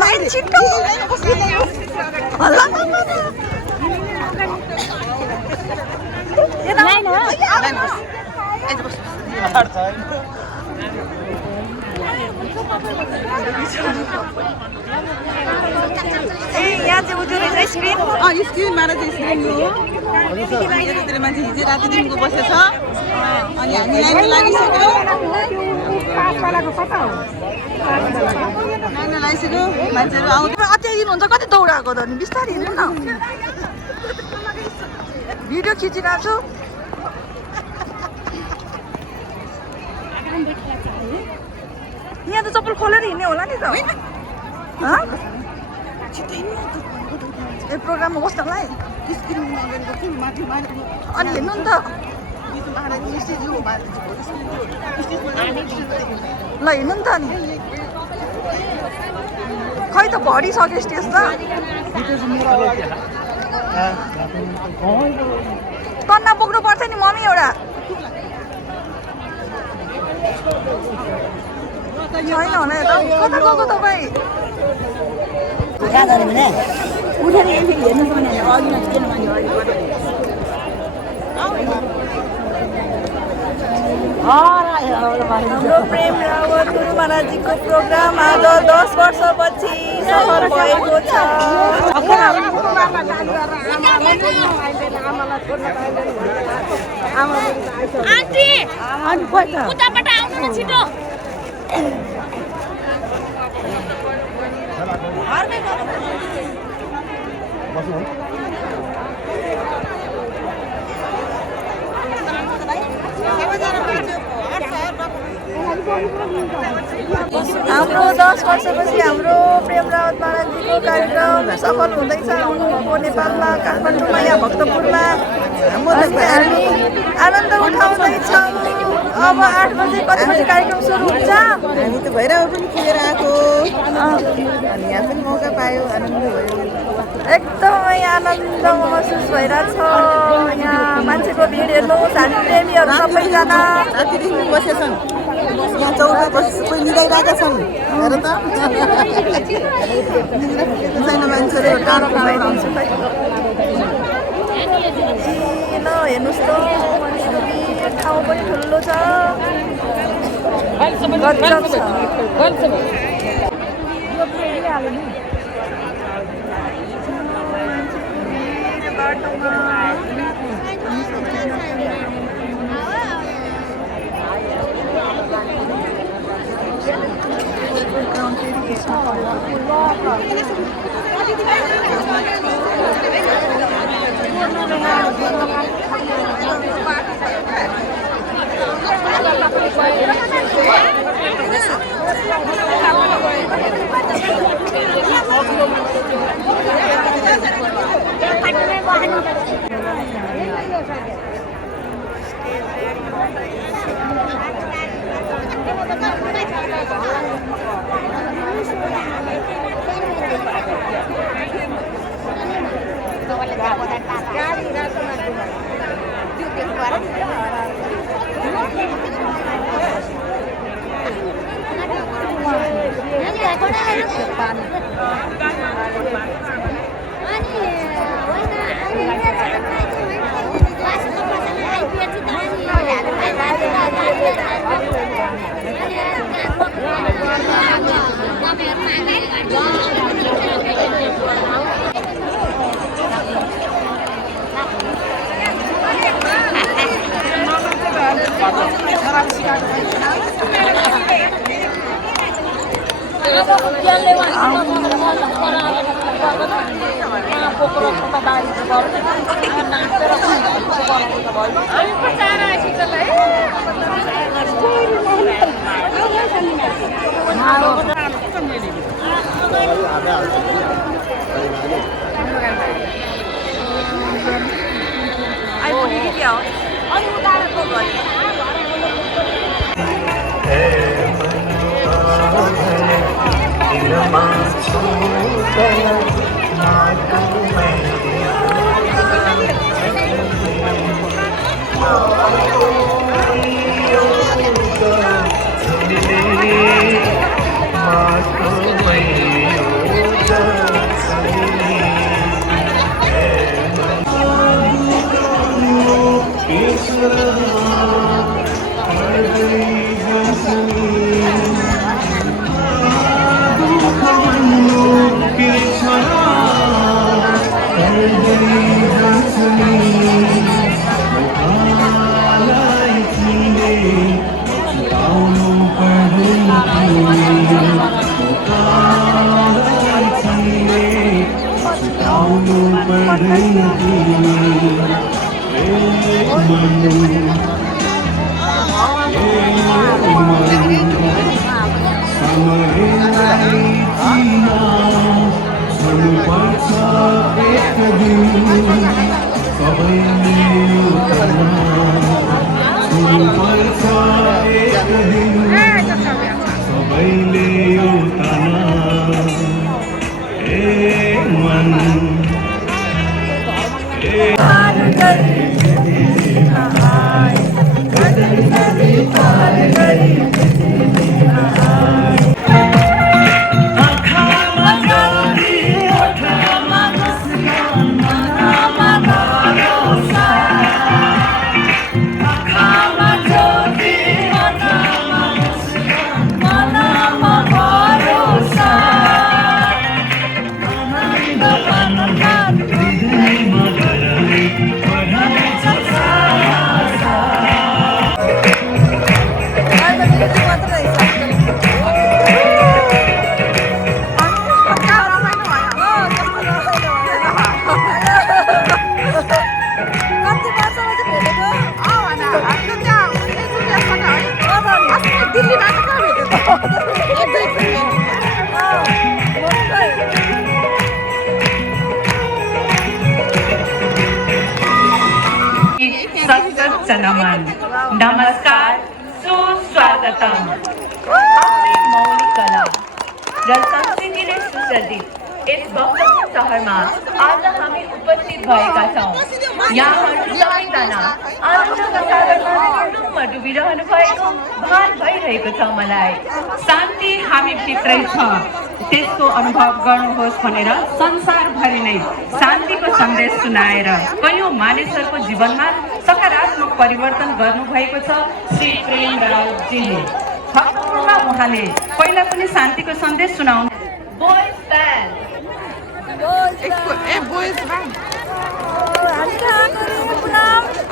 Line छिटो हल्ला यहाँ चाहिँ उठ्यो रहेछ स्क्रिन स्क्रिनमा चाहिँ स्क्रिन हो यतातिर मान्छे हिजो रातिदेखिको बसेछ अनि हामी लाइन लागिसक्यो लाइन लागिसक्यो मान्छेहरू आउँदै अत्याइदिनु हुन्छ कति दौडाएको त नि बिस्तारै हिँड्नु न भिडियो खिचिरहेको छु यहाँ त चप्पल खोलेर हिँड्ने होला नि त ए प्रोग्राममा बस्नलाई अनि हेर्नु नि त ल हेर्नु नि त अनि खै त भरिसक्यो स्टेज त तन्ना बोक्नु पर्छ नि मम्मी एउटा छैन होला त कता गएको तपाईँ उठेर एकचोटि हेर्नु पर्ने अघि नजिक हाम्रो प्रेम रावत गुरु महाराजीको प्रोग्राम आज 10 वर्षपछि सफल भएको छ हाम्रो 10 वर्षपछि हाम्रो प्रेम रावत महाराजीको कार्यक्रम सफल हुँदैछ आउनुभएको नेपालमा काठमाडौँमा या भक्तपुरमा हामी आनन्द उठाउँदैछौँ अब 8 बजे कति बजी कार्यक्रम सुरु हुन्छ हामी त भइरहेको पनि पुगेर आएको अनि यहाँ पनि मौका पायो आनन्द भयो एकदमै आनन्द महसुस भइरहेछ यहाँ मान्छेको भिड हेर्नुहोस् हामी प्रेमीहरू सबैजना रातिदेखि बसेछन् यहाँ चौका बसेर कोही निदाइरहेका छन् हेर त छैन मान्छेहरू टाढो भइदिन्छु खै ल हेर्नुहोस् त मान्छेको भिड ठाउँ पनि ठुलो छ गजब छ नमन नमस्कार सुस्वागतम आफ्नै मौलिक कला र संस्कृतिले सुसज्जित यस भक्तपुर सहरमा आज हामी उपस्थित भएका छौँ। यहाँहरू सबैजना आनन्दका सागरमा डुम्म डुबिरहनु भएको भान भइरहेको छ। मलाई शान्ति हामी भित्रै छ त्यसको अनुभव गर्नुहोस् भनेर संसारभरि नै शान्तिको सन्देश सुनाएर कयौं मानिसहरूको जीवनमा सकारात्मक परिवर्तन गर्नुभएको छ श्री प्रेमरावजीले। भक्तपुरमा उहाँले पहिला पनि शान्तिको सन्देश सुनाउनु।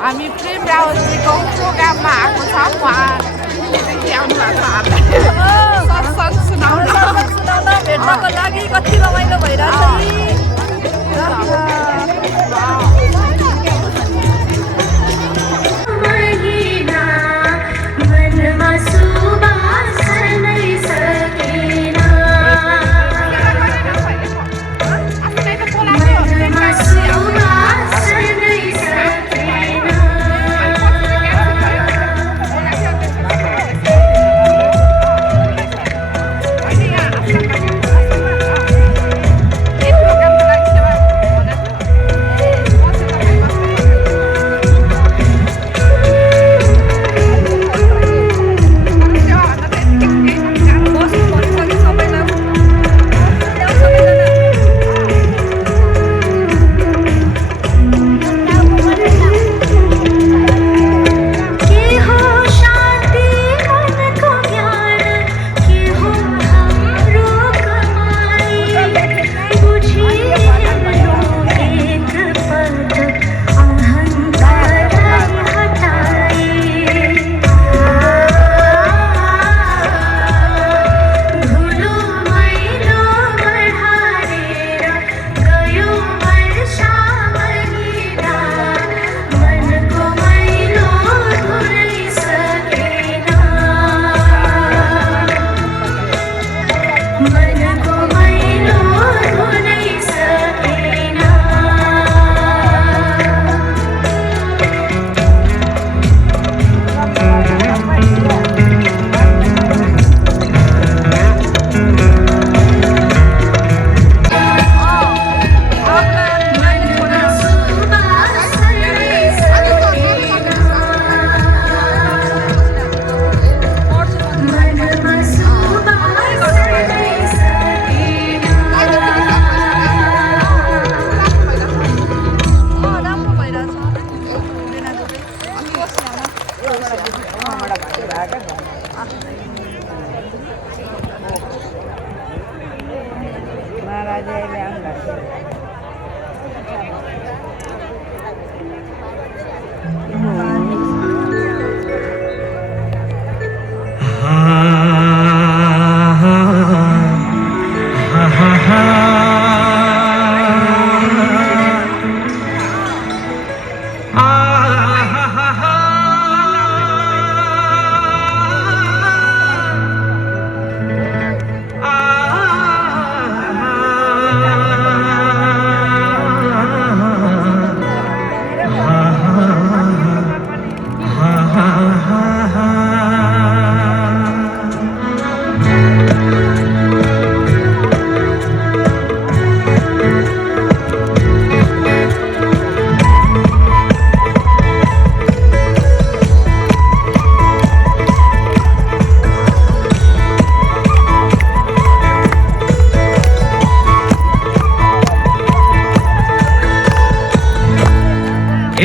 हामी प्रेमरावजीको प्रोग्राममा आएको छौँ। उहाँदेखि आउनु भएको सत्सङ्ग सुनाउन भेट्नको लागि कति रमाइलो भइरहेछ। प्रोग्राम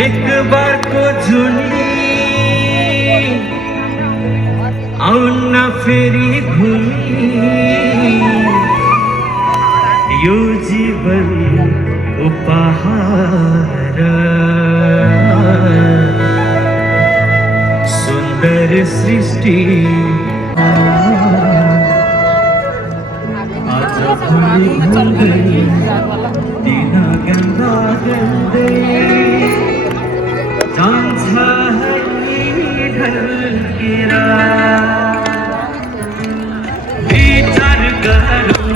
एक बारको झुली आउन फेरि घुमी यो जीवन उपहार सुन्दर सृष्टि आज भोलि भुल्दै दिन गन्दा गन्दै जान्छ है ढल्केर विचार गरौँ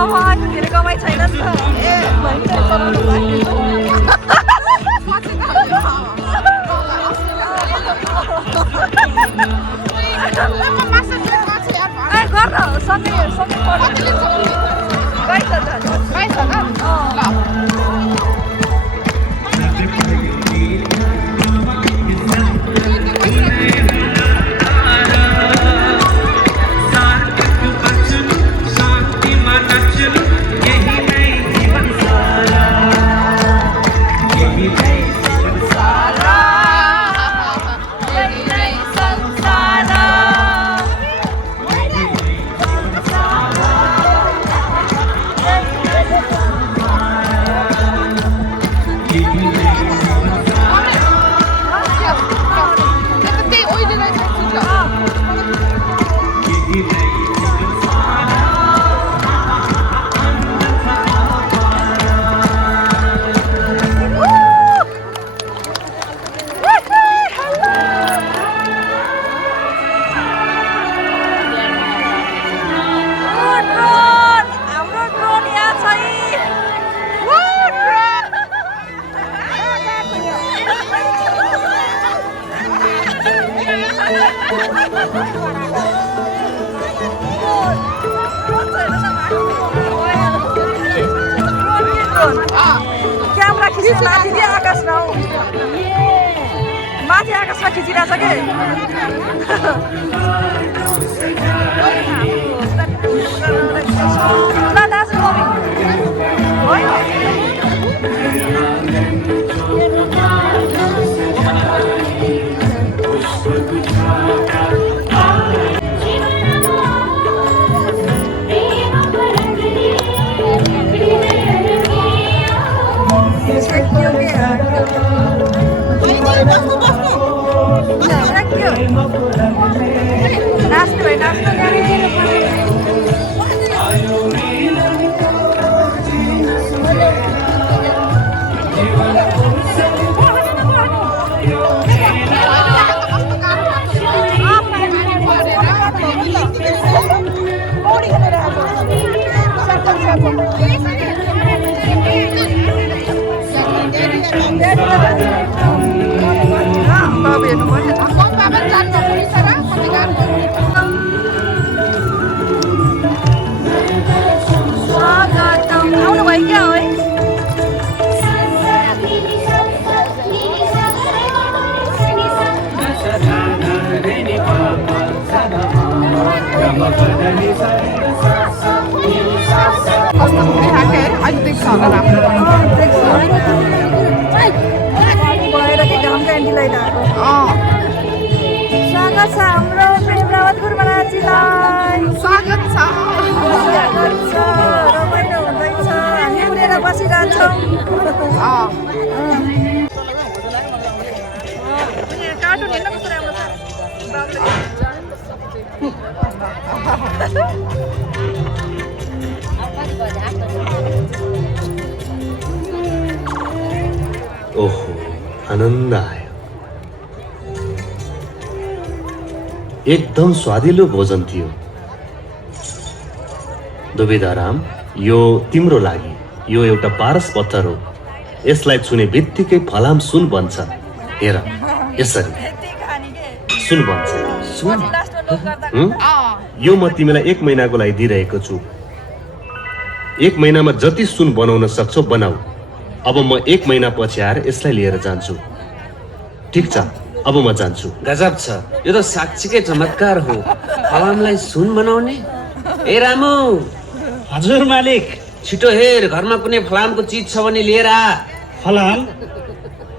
अब अहिले कमाइ छैन नि त गर्न सँगै क्यामेरा खिच्नु माथि दिए आकाशमा हौ माथि आकाशमा खिचिरहेछ के ल नाच्नु नाच्नु भाइ आउनु भयो क्या है कस्तो देखाएको अहिले देख्छ होला राम्रो भएर कि घाम क्यान्डीलाई ढाको स्वागत छ हाम्रो प्रेम रावत गुरुमालाजीलाई स्वागत छ रमाइलो हुँदैछ हामी उडेर बसिरहन्छौँ कार्टुन हेर्न कस्तो राम्रो ओहो आनन्द आयो एकदम स्वादिलो भोजन थियो दुबेदाराम यो तिम्रो लागि यो एउटा पारस पत्थर हो यसलाई छुने बित्तिकै फलाम सुन बन्छ हेर यसरी सुन बन्छ सुन यो म तिमीलाई 1 महिनाको लागि दिइरहेको छु 1 महिनामा जति सुन बनाउन सक्छौ बनाऊ अब म 1 महिना पछि आएर यसलाई लिएर जान्छु ठीक छ अब म जान्छु गजब छ यो त साँच्चीकै चमत्कार हो फलामलाई सुन बनाउने ए रामु हजुर मालिक छिटो हेर घरमा कुनै फलामको चिज छ भने लिएर आ फलाम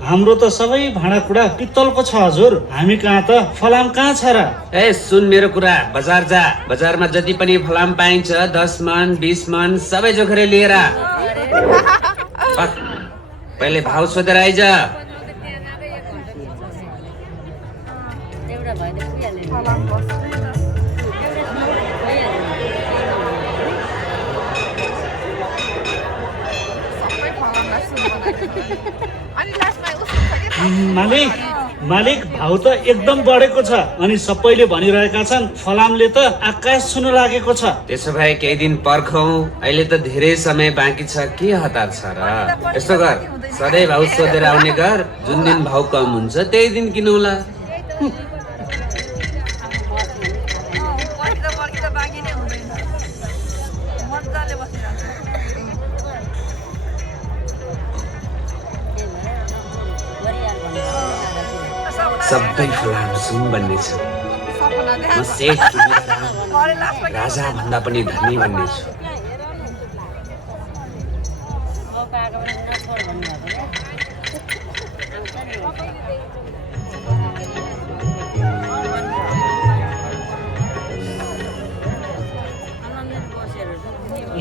हाम्रो त सबै भाँडाकुँडा पित्तलको छ हजुर हामी कहाँ त फलाम कहाँ छ र ए सुन मेरो कुरा बजार जा बजारमा जति पनि फलाम पाइन्छ 10 मन 20 मन सबै जोखेर लिएर आ पहिले भाउ सोधेर आइज मालिक मालिक भाउ त एकदम बढेको छ अनि सबैले भनिरहेका छन् फलामले त आकाश छुन लागेको छ त्यसो भए केही दिन पर्खौं अहिले त धेरै समय बाँकी छ के हतार छ र यस्तो गर सधैँ भाउ सोधेर आउने गर जुन दिन भाउ कम हुन्छ त्यही दिन किनौला सबै फलाम सुन बन्ने छ म सेठ राजा भन्दा पनि धनी बन्ने छु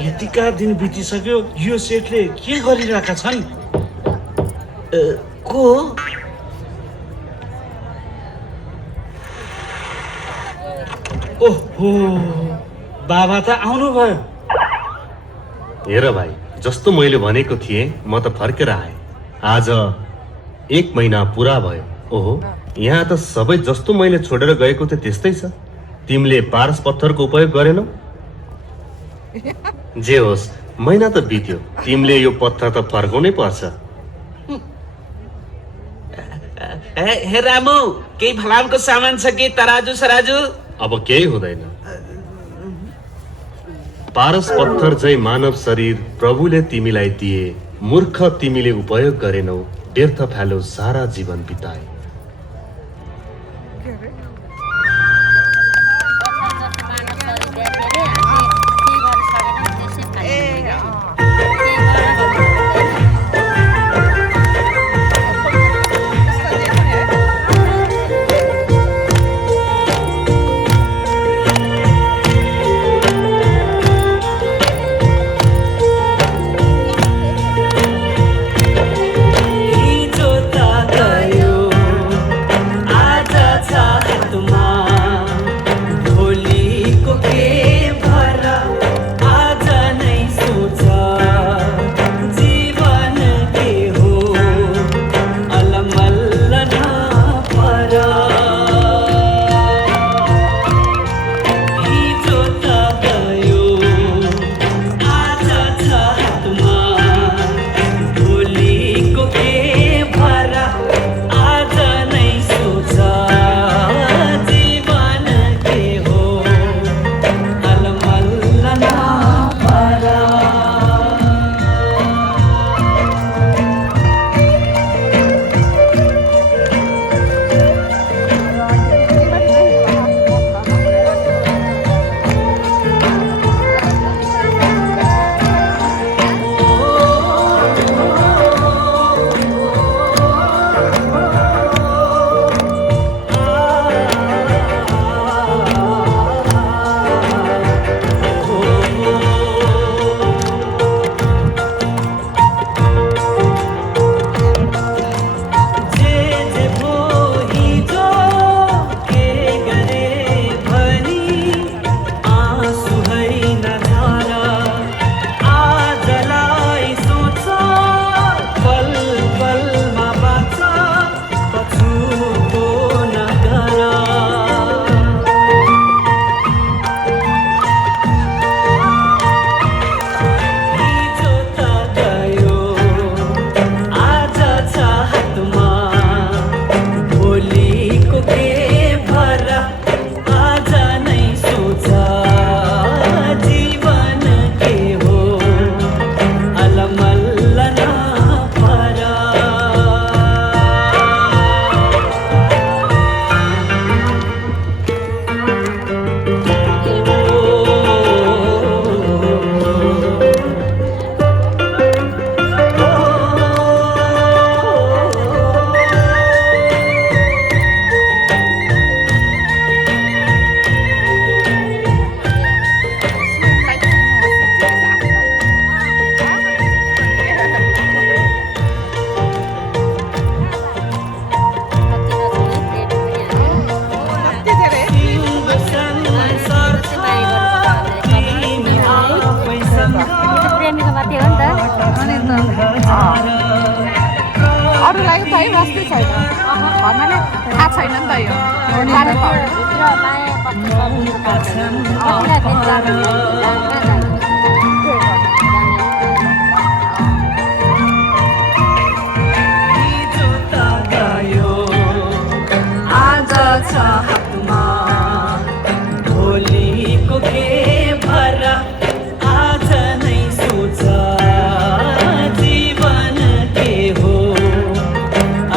यतिका दिन बितिसक्यो यो सेठले के गरिरहेका छन् को ओहो बाबा त आउनुभयो हेर भाइ जस्तो मैले भनेको थिएँ म त फर्केर आएँ आज 1 महिना पुरा भयो ओहो यहाँ त सबै जस्तो मैले छोडेर गएको थिएँ त्यस्तै छ तिमीले पारस पत्थरको उपयोग गरेनौ जे होस् महिना त बित्यो तिमीले यो पत्थर त फर्काउनै पर्छ हे रामु केही फलामको सामान छ कि तराजु सराजु अब केही हुँदैन पारस पत्थर जै मानव शरीर प्रभुले तिमीलाई दिए मूर्ख तिमीले उपयोग गरेनौ व्यर्थ फ्यालो सारा जीवन बिताए हिजो त गयो आज छ लागि त है वास्तै छैन भन्नाले थाहा छैन नि त यो आज छ हातमा भोलिको के भर आज नै सोच जीवन के हो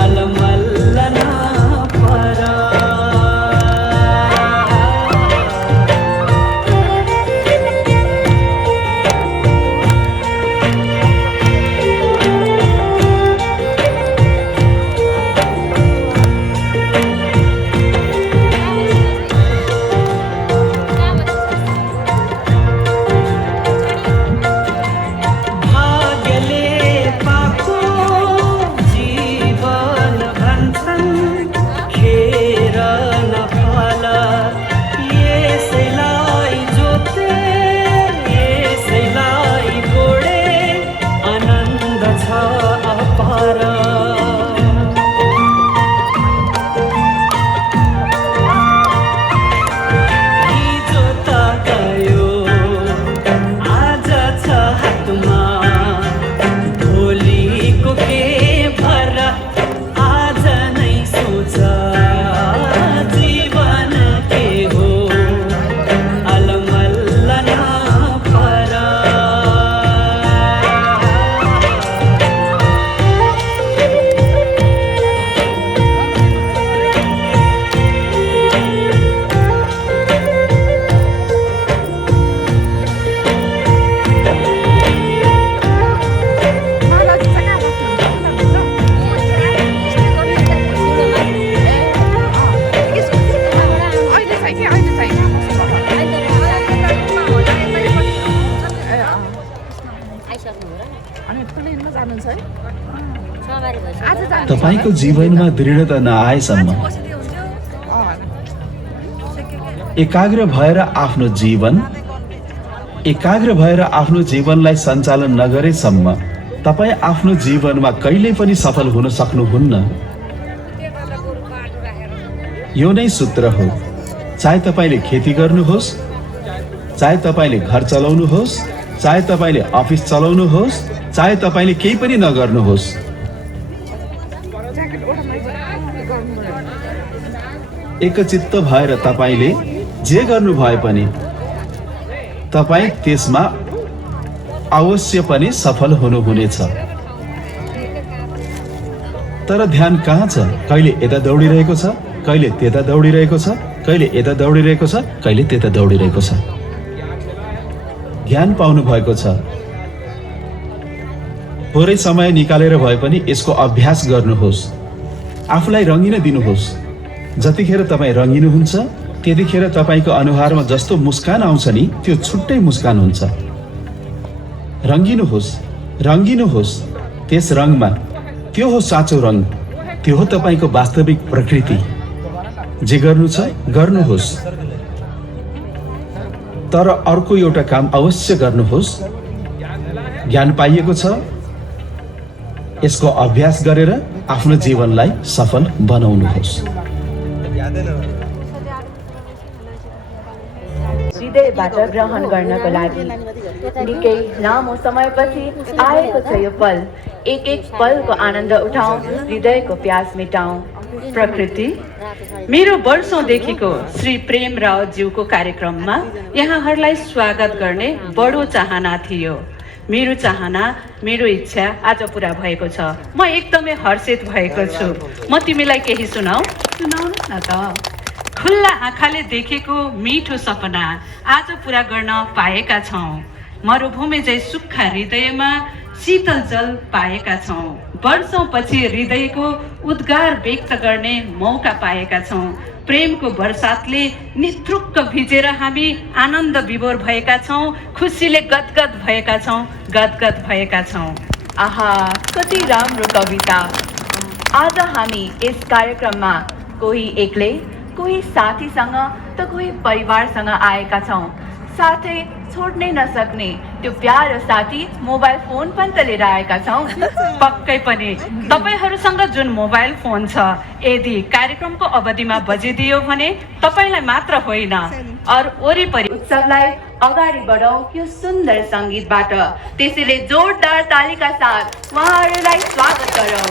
अलमल्ल नपर तपाईको जीवनमा दृढता नआएसम्म एकाग्र भएर आफ्नो जीवनलाई सञ्चालन नगरेसम्म तपाई आफ्नो जीवनमा कहिल्यै पनि सफल हुन सक्नुहुन्न। यो नै सूत्र हो, चाहे तपाईले खेती गर्नुहोस्, चाहे तपाईले घर चलाउनुहोस्, चाहे तपाईले अफिस चलाउनुहोस्, चाहे तपाईले केही पनि नगर्नुहोस्, एकचित्त भएर तपाईले जे गर्नु भए पनि तपाई त्यसमा अवश्य पनि सफल हुनुहुनेछ। तर ध्यान कहाँ छ? कहिले यता दौडिरहेको छ, कहिले त्यता दौडिरहेको छ, कहिले यता दौडिरहेको छ, कहिले त्यता दौडिरहेको छ। ध्यान पाउनु भएको छ, थोरै समय निकालेर भए पनि यसको अभ्यास गर्नुहोस्, आफूलाई रंगिन दिनुहोस्। जतिखेर तपाई रंगिनुहुन्छ त्यतिखेर तपाईको अनुहारमा जस्तो मुस्कान आउँछ नि त्यो छुट्टै मुस्कान हुन्छ। रंगिनुहोस्, त्यस रंगमा त्यो हो साँचो रंग, त्यो हो तपाईको वास्तविक प्रकृति। जे गर्नु छ गर्नुहोस्, तर अर्को एउटा काम अवश्य गर्नुहोस्। ज्ञान पाइएको छ, यसको अभ्यास गरेर आफ्नो जीवनलाई सफल बनाउनुहोस्। हृदयबाट ग्रहण गर्नको लागि निकै लामो समयपछि आएको छ यो पल। एक एक पलको आनन्द उठाऊ, हृदयको प्यास मेटाऊ। प्रकृति मेरो वर्षौंदेखिको श्री प्रेम राव ज्यूको कार्यक्रममा यहाँहरूलाई स्वागत गर्ने बडो चाहना थियो। मेरो चाहना, मेरो इच्छा आज पूरा भएको छ। म एकदमै हर्षित भएको छु। म तिमीलाई केही सुनाउनु न त। खुल्ला आँखाले देखेको मिठो सपना आज पूरा गर्न पाएका छौं। मरुभूमि जै सुक्खा हृदयमा शीतल जल पाएका छौं। वर्षौंपछि हृदयको उद्गार व्यक्त गर्ने मौका पाएका छौं। प्रेमको बरसातले निथुक्क भिजेर हामी आनन्द विभोर भएका छौं। खुसीले गदगद भएका छौं। आहा, कति राम्रो कविता। आज हामी यस कार्यक्रममा कोही एक्लै, कोही साथीसँग त कोही परिवारसँग आएका छौं। साथै छोड्नै नसक्ने त्यो प्यारो साथी मोबाइल फोन पनि त लिएर आएका छौँ। पक्कै पनि तपाईहरूसँग जुन मोबाइल फोन छ यदि कार्यक्रमको अवधिमा बजिदियो भने तपाईलाई मात्र होइन अरू वरिपरि उत्सवलाई अगाडि बढाउँ यो सुन्दर सङ्गीतबाट। त्यसैले जोरदार तालीका साथ उहाँहरूलाई स्वागत गरौँ।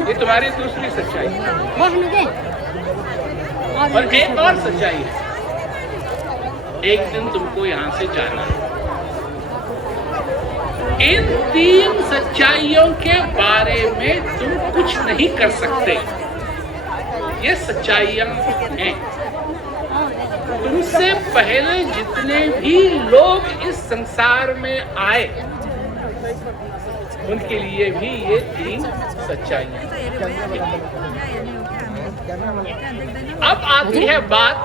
ये तुम्हारी दूसरी सच्चाई है। और एक और सच्चाई है, एक दिन तुमको यहाँ से जाना है। इन 3 सच्चाइयों के बारे में तुम कुछ नहीं कर सकते। ये सच्चाइयां हैं। तुमसे पहले जितने भी लोग इस संसार में आए, उनके लिए भी ये 3 सच्चाइयां। अब आती है बात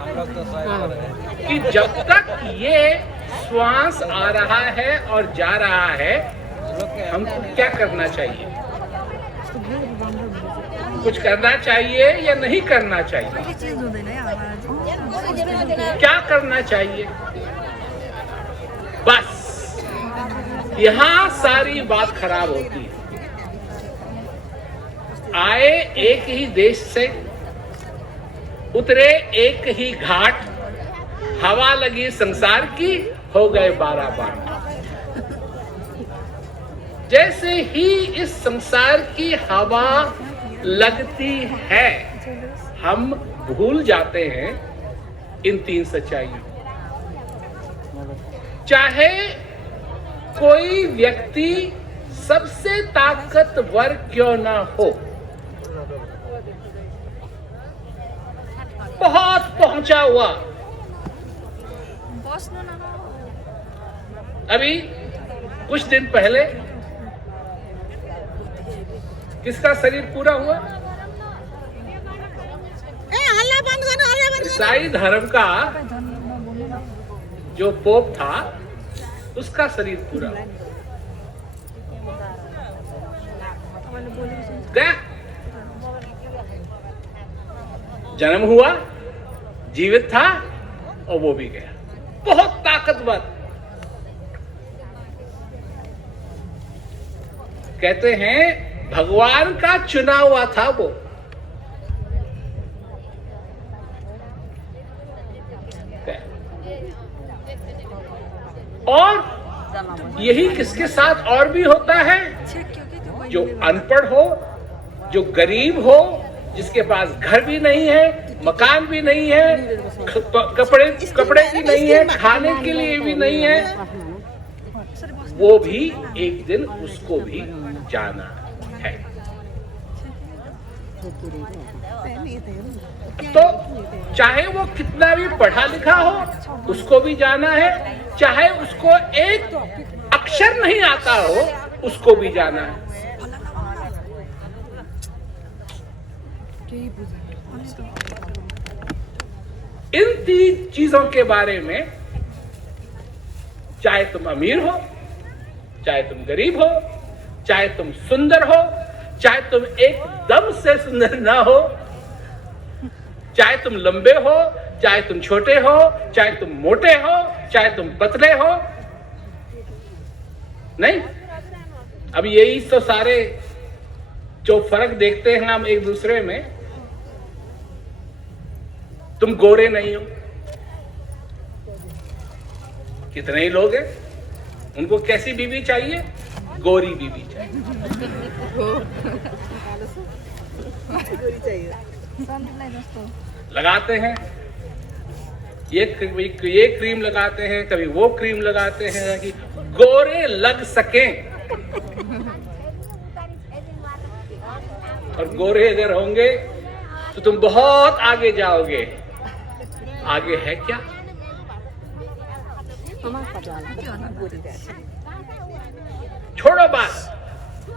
कि जब तक ये श्वास आ रहा है और जा रहा है, हमको क्या करना चाहिए? कुछ करना चाहिए या नहीं करना चाहिए? क्या करना चाहिए? बस यहाँ सारी बात खराब होती है। आए एक ही देश से, उतरे एक ही घाट, हवा लगी संसार की, हो गए 12 बार। जैसे ही इस संसार की हवा लगती है, हम भूल जाते हैं इन 3 सच्चाइयों। चाहे कोई व्यक्ति सबसे ताकतवर क्यों ना हो, बहुत पहुंचा हुआ, अभी कुछ दिन पहले किसका शरीर पूरा हुआ? ईसाई धर्म का जो पोप था, उसका शरीर पूरा गया। जन्म हुआ, जीवित था और वो भी गया। बहुत ताकतवर। कहते हैं भगवान का चुना हुआ था वो। और यही किसके साथ और भी होता है? जो अनपढ़ हो, जो गरीब हो, जिसके पास घर भी नहीं है, मकान भी नहीं है, कपड़े भी नहीं है, खाने के लिए भी नहीं है, वो भी एक दिन उसको भी जाना है। तो चाहे वो कितना भी पढ़ा लिखा हो, उसको भी जाना है। चाहे उसको एक अक्षर नहीं आता हो, उसको भी जाना है। इन 3 चीजों के बारे में, चाहे तुम अमीर हो, चाहे तुम गरीब हो, चाहे तुम सुंदर हो, चाहे तुम एकदम से सुंदर ना हो, चाहे तुम लंबे हो, चाहे तुम छोटे हो, चाहे तुम मोटे हो, चाहे तुम पतले हो, नहीं। अब यही तो सारे जो फर्क देखते हैं हम एक दूसरे में। तुम गोरे नहीं हो, कितने ही लोग हैं, उनको कैसी बीवी चाहिए? गोरी बीवी चाहिए। लगाते हैं ये क्रीम लगाते हैं, कभी वो क्रीम लगाते हैं कि गोरे लग सकें। और गोरे अगर होंगे तो तुम बहुत आगे जाओगे। आगे है क्या? छोड़ो बात,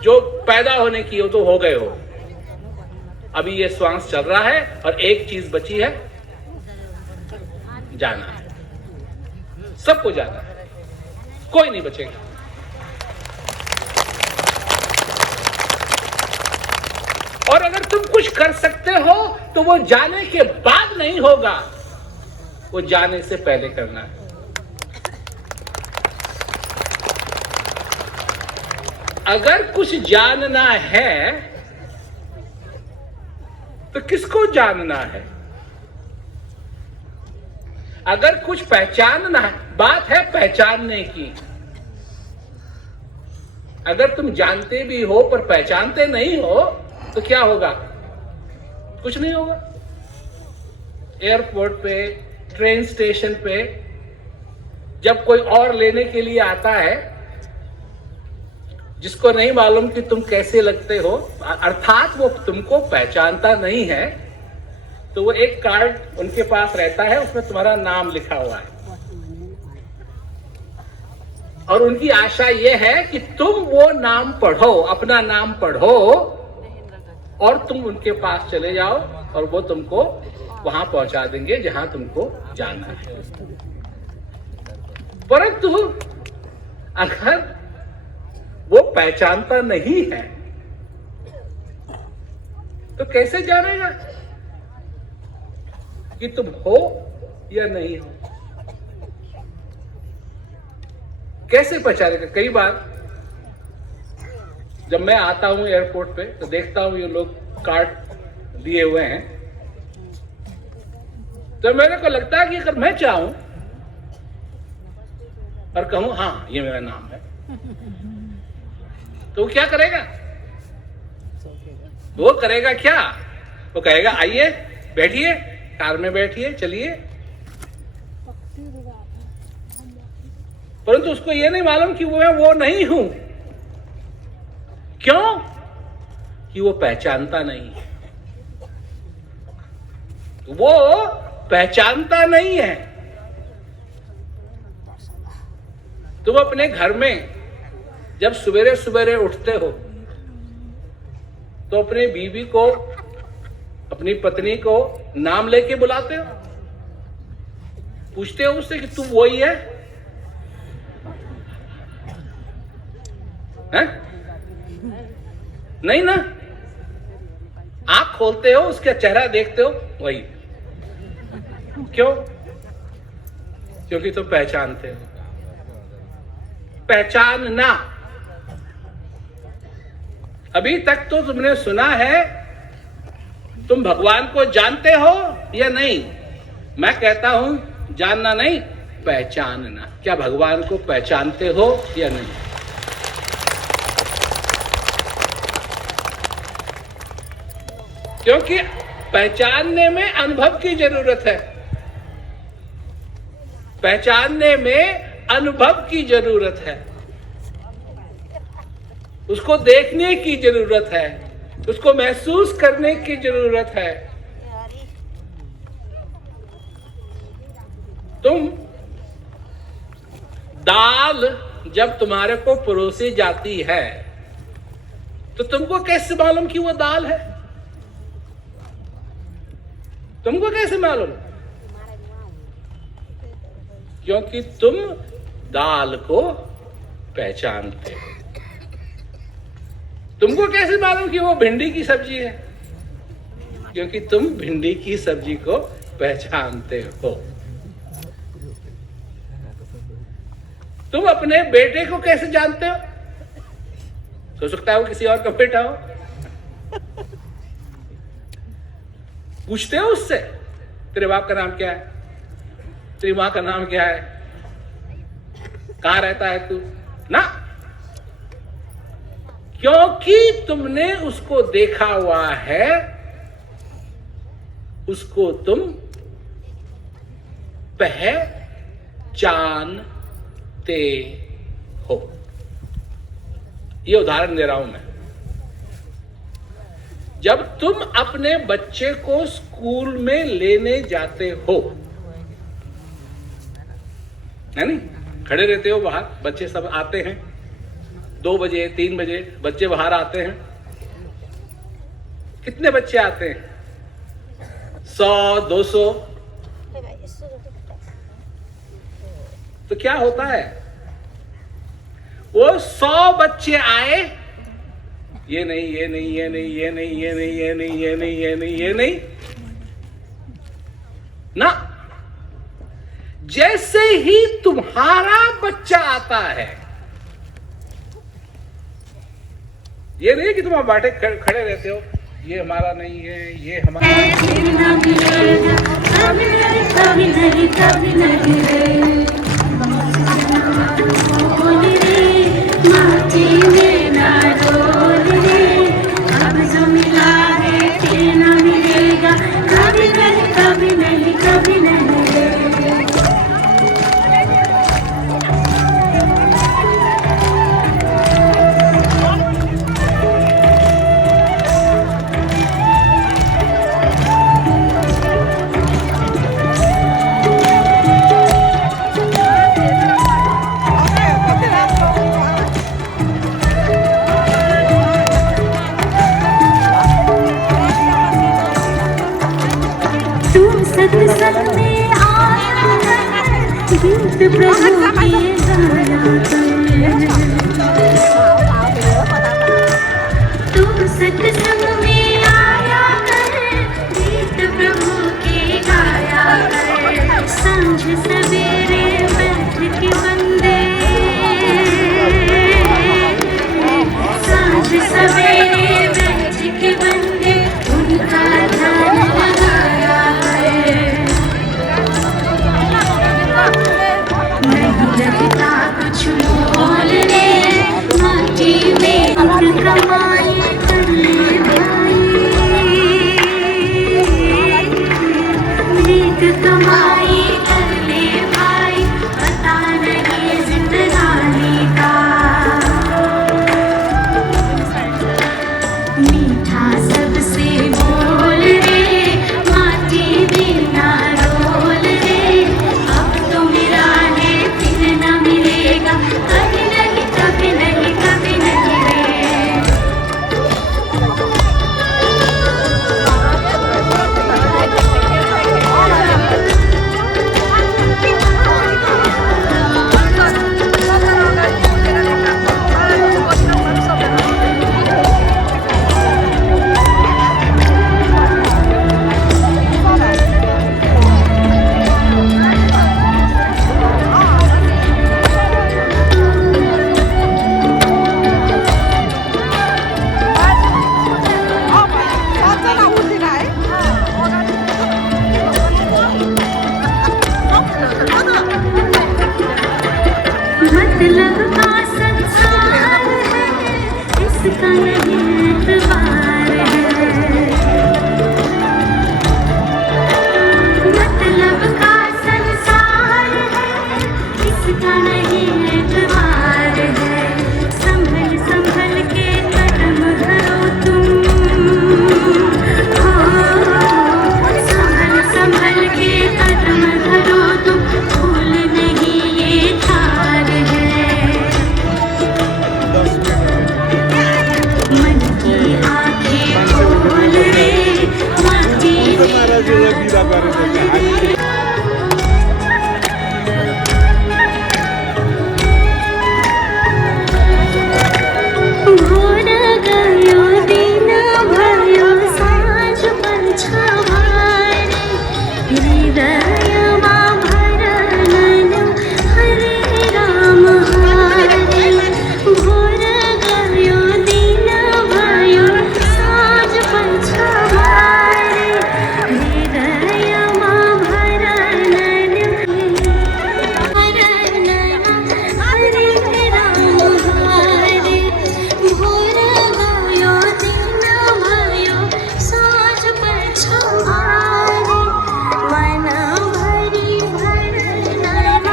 जो पैदा होने की हो तो हो गए हो। अभी ये श्वास चल रहा है और एक चीज बची है, जाना है। सबको जाना है, कोई नहीं बचेगा। और अगर तुम कुछ कर सकते हो तो वो जाने के बाद नहीं होगा, वो जाने से पहले करना है। अगर कुछ जानना है तो किसको जानना है? अगर कुछ पहचानना है, बात है पहचानने की। अगर तुम जानते भी हो पर पहचानते नहीं हो तो क्या होगा? कुछ नहीं होगा। एयरपोर्ट पे, ट्रेन स्टेशन पे जब कोई और लेने के लिए आता है, जिसको नहीं मालूम कि तुम कैसे लगते हो, अर्थात वो तुमको पहचानता नहीं है, तो वो एक कार्ड उनके पास रहता है, उसमें तुम्हारा नाम लिखा हुआ है और उनकी आशा ये है कि तुम वो नाम पढ़ो, अपना नाम पढ़ो और तुम उनके पास चले जाओ और वो तुमको वहां पहुंचा देंगे जहां तुमको जाना है। परंतु अगर वो पहचानता नहीं है तो कैसे जानेगा कि तुम हो या नहीं हो? कैसे पहचानेगा? कई बार जब मैं आता हूं एयरपोर्ट पे तो देखता हूं ये लोग कार्ड लिए हुए हैं, तो मेरे को लगता है कि अगर मैं चाहूं और कहूं हाँ ये मेरा नाम है, तो वो क्या करेगा? वो करेगा क्या? वो कहेगा आइए बैठिए, कार में बैठिए, चलिए। परंतु उसको ये नहीं मालूम कि मैं वो नहीं हूं। क्यों? कि वो पहचानता नहीं है। वो पहचानता नहीं है। तुम अपने घर में जब सवेरे सवेरे उठते हो तो अपनी बीवी को, अपनी पत्नी को नाम लेके बुलाते हो, पूछते हो उससे कि तू वही है? हैं? नहीं ना। आंख खोलते हो, उसका चेहरा देखते हो, वही। क्यों? क्योंकि तुम पहचानते हो। पहचानना। अभी तक तो तुमने सुना है, तुम भगवान को जानते हो या नहीं? मैं कहता हूं जानना नहीं, पहचानना। क्या भगवान को पहचानते हो या नहीं? क्योंकि पहचानने में अनुभव की जरूरत है। पहचानने में अनुभव की जरूरत है। उसको देखने की जरूरत है, उसको महसूस करने की जरूरत है। तुम दाल जब तुम्हारे को परोसी जाती है तो तुमको कैसे मालूम कि वो दाल है? तुमको कैसे मालूम? क्योंकि तुम दाल को पहचानते हो। तुमको कैसे मालूम कि वो भिंडी की सब्जी है? क्योंकि तुम भिंडी की सब्जी को पहचानते हो। तुम अपने बेटे को कैसे जानते हो? हो सकता है वो किसी और का बेटा हो। पूछते हो उससे, तेरे बाप का नाम क्या है? तेरी माँ का नाम क्या है? कहां रहता है तू? ना, क्योंकि तुमने उसको देखा हुआ है, उसको तुम पहचानते हो। ये उदाहरण दे रहा हूं मैं। जब तुम अपने बच्चे को स्कूल में लेने जाते हो, है नहीं? खड़े रहते हो बाहर, बच्चे सब आते हैं 2 बजे 3 बजे बच्चे बाहर आते हैं। कितने बच्चे आते हैं? 100 200। तो क्या होता है, वो 100 बच्चे आए, ये नहीं ये नहीं ये नहीं ये नहीं ये नहीं ये नहीं ये नहीं ये नहीं ये नहीं ना, जैसे ही तुम्हारा बच्चा आता है, ये नहीं कि तुम बैठे खड़े रहते हो, ये हमारा नहीं है, ये हमारा सत्संग में आया गीत प्रभु की तू सत्संग में आया कर, गीत प्रभु के गाया कर, सांझ सवेरे बैठ के बंदे, सांझ सवेरे बैठ के बंदे उनका ध्यान लगाया कर। नहीं लगता कुछ मोल रे, माटी में कमाई कर ले भाई, नीक कमाई कर ले भाई, पता नहीं जिंदगानी का। मीठा सबसे बोल रे, माटी बिना रोल रे, अब तो मेरा है फिर न मिलेगा, कभी नहीं कभी नहीं कभी नहीं रे। मतलब का संसार है, इसका नहीं एतबार है। मतलब का संसार है, इसका नहीं एतबार है। संभल संभल के कदम धरो तुम, संभल संभल के कदम धरो तुम, भूल नहीं ये थार है। मन की आंखें खोल रे, माटी भोर गयो दिन भयो, साँझ पंछवार, हृदयमा भरलन हरे राम हारे। भोर गयो दिन भयो, साँझ पंछवार, हृदयमा भरलन हरे राम हारे। भोर गयो दिन भयो, साँझ पंछवार, मन भरी भरलन।